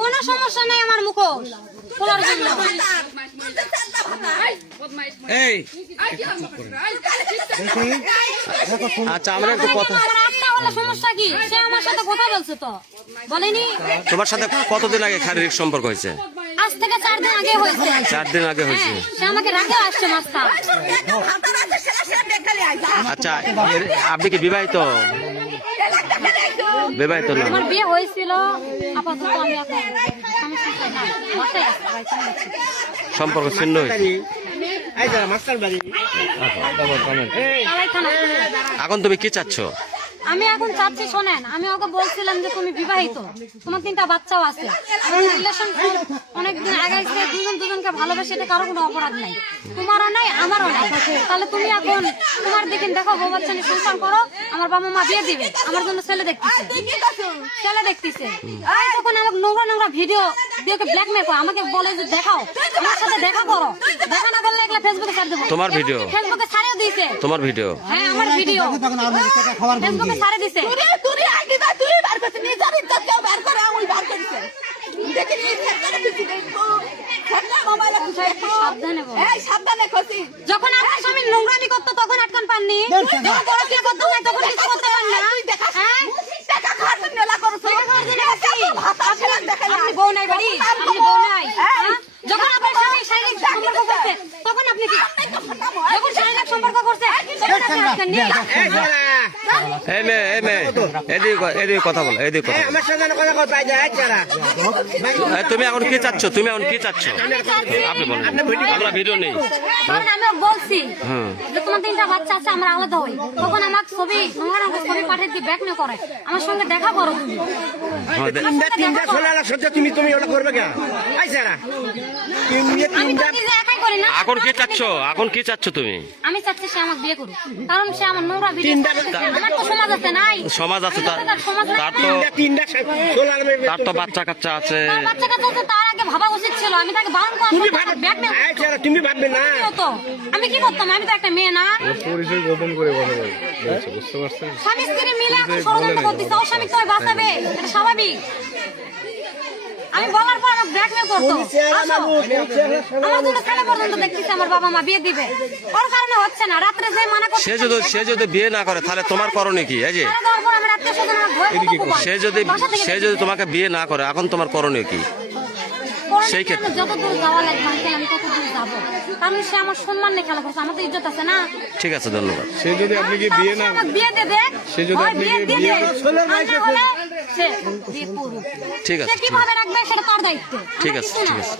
কোনো সমস্যা নেই আমার মুখোশ খোলার জন্য। আচ্ছা আমরা একটু কথা, সমস্যা কি? সে আমার সাথে কথা বলছে তো বলেনি? তোমার সাথে কতদিন আগে শারীরিক সম্পর্ক হয়েছে? আজ থেকে 4 দিন আগে হয়েছে। 4 দিন আগে হয়েছে। সে আমাকে রাখে আসছে মাস্টার। আচ্ছা আপনি কি বিবাহিত? বিবাহিত না? আমার বিয়ে হয়েছিল, আপাতত আমি এখন সম্পর্ক ছিন্ন হয়েছে। এখন তুমি কি চাচ্ছ? আমি এখন চাচ্ছি, শোনেন, আমি ওকে বলছিলাম যে তুমি বিবাহিত, তোমার 3টা বাচ্চাও আছে, রিলেশন অনেকদিন আগে দুজনকে ভালোবাসে, এটা কারো কোনো অপরাধ নাই, তোমারও নাই আমারও নাই। তাহলে তুমি এখন তোমার দিকে দেখো, বউ বাচ্চা নিয়ে সংসার করো, আমার বাবা মা বিয়ে দিবে, আমার জন্য ছেলে দেখতেছে। যখন আমাকে নোংরা নোংরা ভিডিও দিয়ে ব্ল্যাকমেল করে, আমাকে বলে যে দেখাও, আমার সাথে দেখা করো, দেখা না করলে এগুলো ফেসবুকে ছাড় দেবো। তোমার ভিডিও ফেসবুকে ছাড়িয়ে দিয়েছে। তোমার ভিডিও? হ্যাঁ আমার ভিডিও ফেসবুকে ছাড়ে দিছে। যখন আপনার স্বামী নোংরামি করতো তখন আটকান পাননি, যখন বড় বিয়ে করতো তখন কিছু করতে পারেন না। আপনি বউ নাই বাড়ি, আপনি বউ নাই। যখন আপনার স্বামী শারীরিক সম্পর্ক করছে তখন আপনি কি? যখন শারীরিক সম্পর্ক করছে তখন আপনি আটকাননি। এদিকে কথা বলো, এদিকে কথা। তুমি এখন কি চাচ্ছ? তুমি এখন কি চাচ্ছ? আপনি বলেন, আমরা ভিডিও নেই। আমি বলছি যে তোমার 3টা বাচ্চা আছে, আমরা আলাদা হই, তখন আমাকে ছবি ছবি পাঠিয়ে দিয়ে ব্যাক করে আমার সঙ্গে দেখা করো। তুমি ওটা করবে কেন? আমি তো নিজে একাই করি না। এখন কি চাচ্ছ? এখন কি চাচ্ছ তুমি? আমি চাচ্ছি সে আমাকে বিয়ে করুক, কারণ সে আমার নোংরা ভিডিও। আমার তো সমাজ আছে নাই? সমাজ আছে, তার তো বাচ্চা কাচ্চা আছে। বাচ্চা কাচ্চা আছে, তার আগে ভাবা উচিত ছিল। আমি তাকে বারণ করতাম, তুমি ভাববে না আমি কি করতাম? আমি তো একটা মেয়ে না? পরিচয় গোপন করে কথা বলছে, বুঝতে পারছেন? স্বামী স্ত্রী মিলে এখন ষড়যন্ত্র করতেছে, ওর স্বামী তো বাঁচাবে, এটা স্বাভাবিক। আমি বলার পর ব্ল্যাকমেল করতো, আমার দুটো ছেলে পর্যন্ত দেখতেছে আমার বাবা মা বিয়ে দিবে, ওর কারণে হচ্ছে না। রাত্রে যে মানা করছে, সে যদি বিয়ে না করে তাহলে তোমার করণীয় কি? এই যে সে যদি তোমাকে বিয়ে না করে, এখন তোমার করণীয় কি? সেই ক্ষেত্রে যতদূর যাওয়া লাগবে আমি ততদূর যাবো, কারণ সে আমার সম্মান নিয়ে খেলা করছে, আমার তো ইজ্জত আছে না। ঠিক আছে, ধন্যবাদ। সে যদি আপনাকে বিয়ে না, বিয়ে দেবে, সে যদি আপনাকে বিয়ে ঠিক আছে, কিভাবে রাখবে সেটা তার দায়িত্ব। ঠিক আছে, ঠিক আছে।